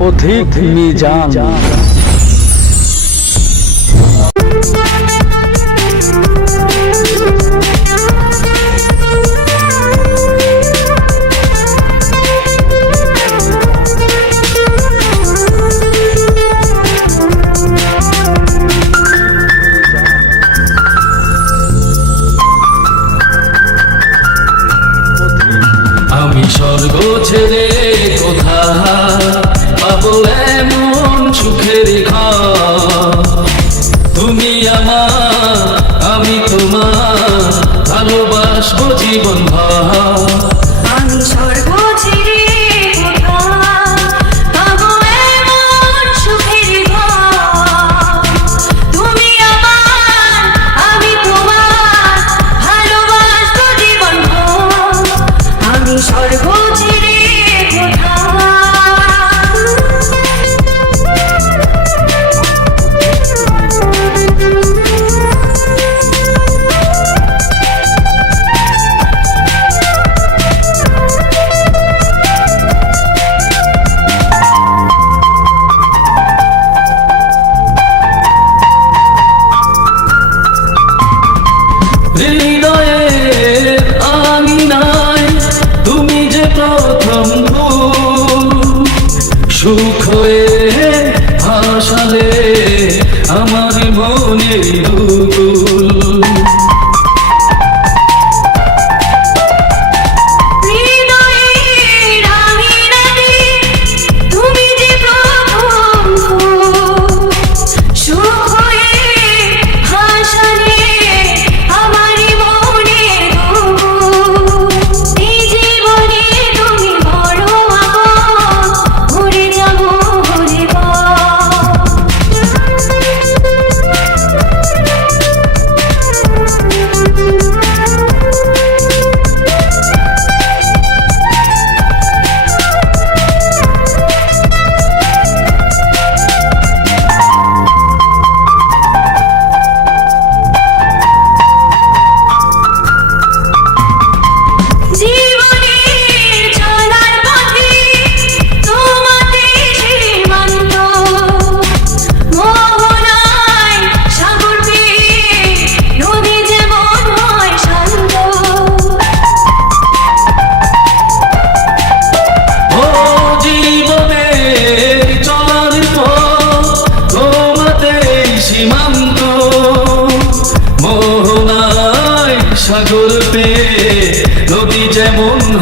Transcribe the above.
পথিক মিজান স্বর্গ ছেড়ে আমার আমি তোমার ভালোবাসবো জীবন ভর। దూకు